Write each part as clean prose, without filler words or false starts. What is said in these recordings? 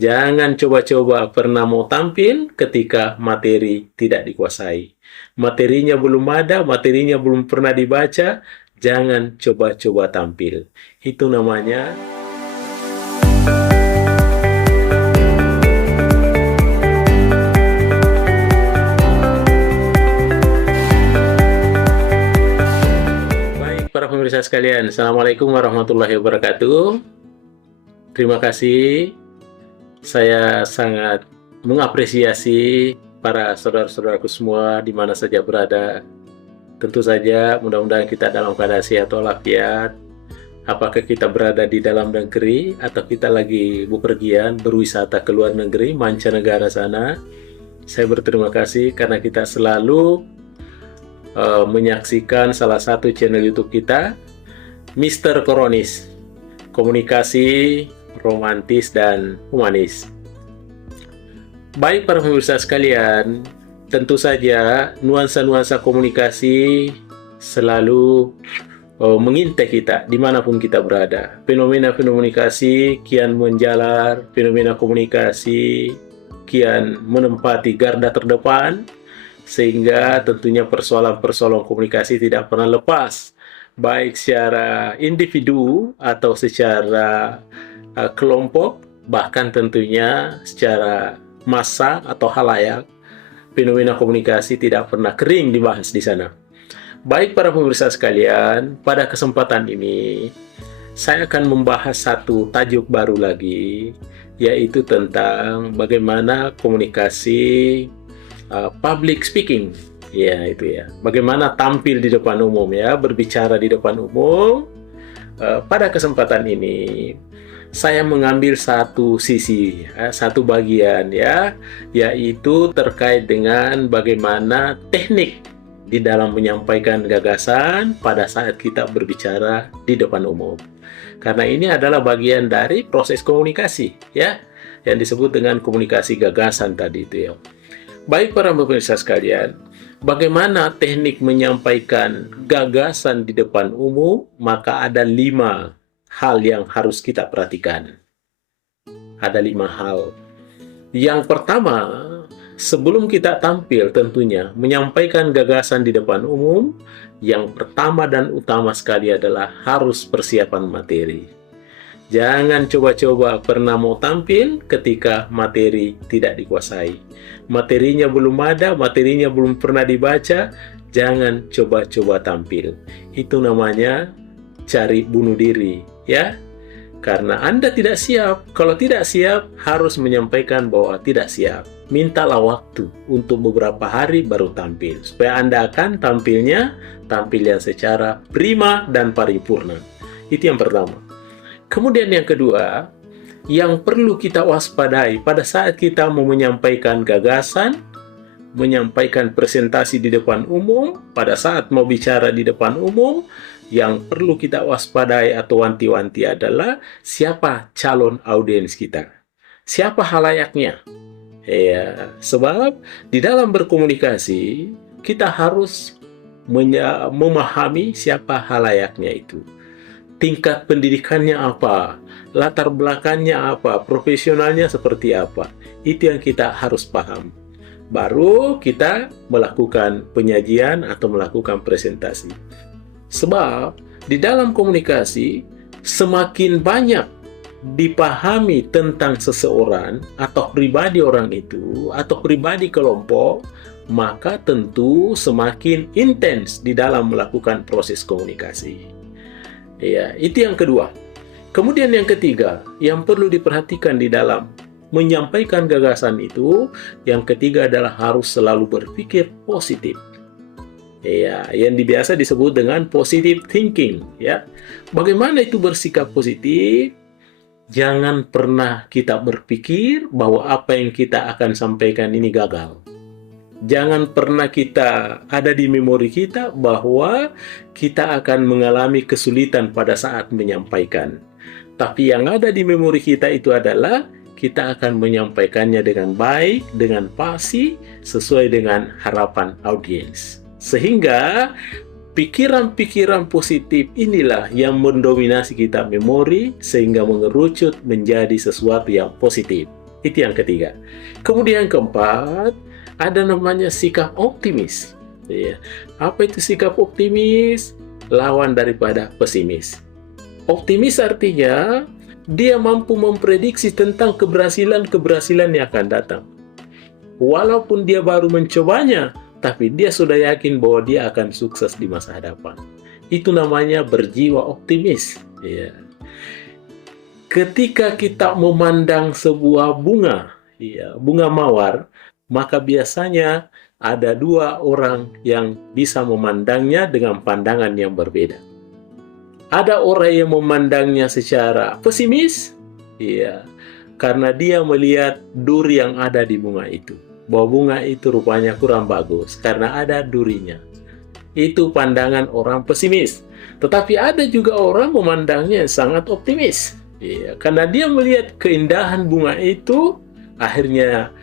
Jangan coba-coba pernah mau tampil ketika materi tidak dikuasai. Materinya belum ada, materinya belum pernah dibaca, jangan coba-coba tampil. Itu namanya. Baik, para pemirsa sekalian, Assalamualaikum warahmatullahi wabarakatuh. Terima kasih. Saya sangat mengapresiasi para saudara-saudaraku semua di mana saja berada. Tentu saja mudah-mudahan kita dalam keadaan sehat walafiat. Apakah kita berada di dalam negeri atau kita lagi bepergian, berwisata ke luar negeri, mancanegara sana. Saya berterima kasih karena kita selalu menyaksikan salah satu channel YouTube kita, Mr. Koronis, komunikasi romantis dan humanis. Baik para pemirsa sekalian, tentu saja nuansa-nuansa komunikasi selalu mengintai kita dimanapun kita berada. Fenomena komunikasi kian menjalar, fenomena komunikasi kian menempati garda terdepan, sehingga tentunya persoalan-persoalan komunikasi tidak pernah lepas, baik secara individu atau secara kelompok, bahkan tentunya secara massa atau halayak. Fenomena komunikasi tidak pernah kering dibahas di sana. Baik para pemirsa sekalian, pada kesempatan ini saya akan membahas satu tajuk baru lagi, yaitu tentang bagaimana komunikasi public speaking. Ya, itu ya. Bagaimana tampil di depan umum ya, berbicara di depan umum. Pada kesempatan ini saya mengambil satu sisi, satu bagian ya, yaitu terkait dengan bagaimana teknik di dalam menyampaikan gagasan pada saat kita berbicara di depan umum. Karena ini adalah bagian dari proses komunikasi ya, yang disebut dengan komunikasi gagasan tadi itu ya. Baik para pemirsa sekalian, bagaimana teknik menyampaikan gagasan di depan umum? Maka ada 5 hal yang harus kita perhatikan. Ada 5 hal. Yang pertama, sebelum kita tampil tentunya menyampaikan gagasan di depan umum, yang pertama dan utama sekali adalah harus persiapan materi. Jangan coba-coba pernah mau tampil ketika materi tidak dikuasai. Materinya belum ada, materinya belum pernah dibaca, jangan coba-coba tampil. Itu namanya cari bunuh diri, ya. Karena Anda tidak siap. Kalau tidak siap, harus menyampaikan bahwa tidak siap. Mintalah waktu untuk beberapa hari baru tampil. Supaya Anda akan tampil yang secara prima dan paripurna. Itu yang pertama. Kemudian yang kedua, yang perlu kita waspadai pada saat kita mau menyampaikan gagasan, menyampaikan presentasi di depan umum, pada saat mau bicara di depan umum, yang perlu kita waspadai atau wanti-wanti adalah siapa calon audiens kita. Siapa halayaknya. Ya, sebab di dalam berkomunikasi, kita harus memahami siapa halayaknya itu. Tingkat pendidikannya apa, latar belakangnya apa, profesionalnya seperti apa. Itu yang kita harus paham. Baru kita melakukan penyajian atau melakukan presentasi. Sebab di dalam komunikasi, semakin banyak dipahami tentang seseorang atau pribadi orang itu, atau pribadi kelompok, maka tentu semakin intens di dalam melakukan proses komunikasi. Ya, itu yang kedua. Kemudian yang ketiga, yang perlu diperhatikan di dalam menyampaikan gagasan itu, yang ketiga adalah harus selalu berpikir positif. Ya, yang biasa disebut dengan positive thinking, ya. Bagaimana itu bersikap positif? Jangan pernah kita berpikir bahwa apa yang kita akan sampaikan ini gagal. Jangan pernah kita ada di memori kita bahwa kita akan mengalami kesulitan pada saat menyampaikan. Tapi yang ada di memori kita itu adalah kita akan menyampaikannya dengan baik, dengan pasti, sesuai dengan harapan audiens. Sehingga pikiran-pikiran positif inilah yang mendominasi kita memori, sehingga mengerucut menjadi sesuatu yang positif. Itu yang ketiga. Kemudian keempat, ada namanya sikap optimis. Ya. Apa itu sikap optimis? Lawan daripada pesimis. Optimis artinya dia mampu memprediksi tentang keberhasilan-keberhasilan yang akan datang. Walaupun dia baru mencobanya, tapi dia sudah yakin bahwa dia akan sukses di masa hadapan. Itu namanya berjiwa optimis. Ya. Ketika kita memandang sebuah bunga, ya, bunga mawar, maka biasanya ada dua orang yang bisa memandangnya dengan pandangan yang berbeda. Ada orang yang memandangnya secara pesimis, ya, karena dia melihat duri yang ada di bunga itu. Bahwa bunga itu rupanya kurang bagus karena ada durinya. Itu pandangan orang pesimis. Tetapi ada juga orang memandangnya sangat optimis. Ya, karena dia melihat keindahan bunga itu, akhirnya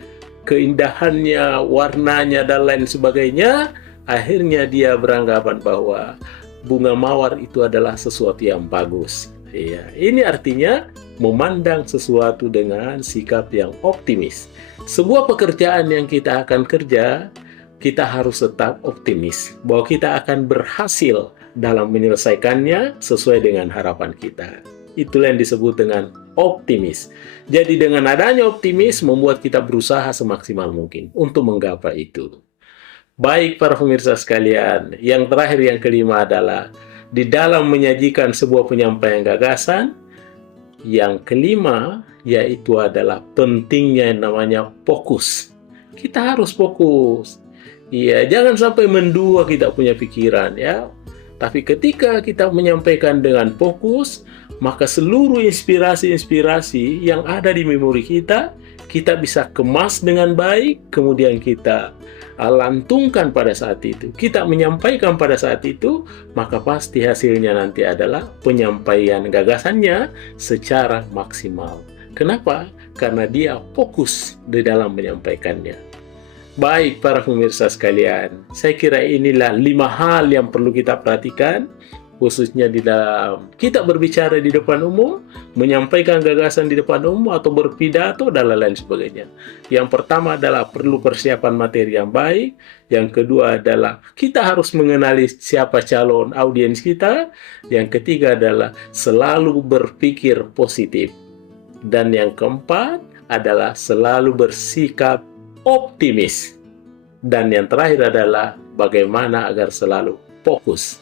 keindahannya, warnanya, dan lain sebagainya, akhirnya dia beranggapan bahwa bunga mawar itu adalah sesuatu yang bagus. Ya, ini artinya memandang sesuatu dengan sikap yang optimis. Sebuah pekerjaan yang kita akan kerja, kita harus tetap optimis bahwa kita akan berhasil dalam menyelesaikannya sesuai dengan harapan kita. Itulah yang disebut dengan optimis. Jadi dengan adanya optimis membuat kita berusaha semaksimal mungkin untuk menggapai itu. Baik para pemirsa sekalian, yang terakhir yang kelima adalah di dalam menyajikan sebuah penyampaian gagasan, yang kelima yaitu adalah pentingnya yang namanya fokus. Kita harus fokus. Iya, jangan sampai mendua kita punya pikiran ya. Tapi ketika kita menyampaikan dengan fokus, maka seluruh inspirasi-inspirasi yang ada di memori kita, kita bisa kemas dengan baik, kemudian kita lantungkan pada saat itu. Kita menyampaikan pada saat itu, maka pasti hasilnya nanti adalah penyampaian gagasannya secara maksimal. Kenapa? Karena dia fokus di dalam menyampaikannya. Baik para pemirsa sekalian, saya kira inilah 5 hal yang perlu kita perhatikan, khususnya di dalam kita berbicara di depan umum, menyampaikan gagasan di depan umum, atau berpidato, dan lain sebagainya. Yang pertama adalah perlu persiapan materi yang baik. Yang kedua adalah kita harus mengenali siapa calon audiens kita. Yang ketiga adalah selalu berpikir positif. Dan yang keempat adalah selalu bersikap optimis. Dan yang terakhir adalah bagaimana agar selalu fokus.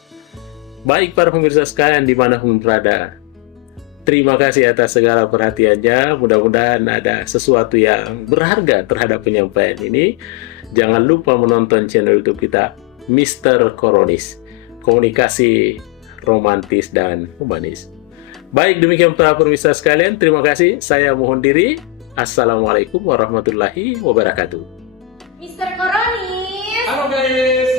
Baik para pemirsa sekalian dimanapun berada, terima kasih atas segala perhatiannya. Mudah-mudahan ada sesuatu yang berharga terhadap penyampaian ini. Jangan lupa menonton channel YouTube kita, Mr. Koronis, komunikasi romantis dan humanis. Baik, demikian para pemirsa sekalian, terima kasih. Saya mohon diri. Assalamualaikum warahmatullahi wabarakatuh. Mr. Koronis. Halo guys.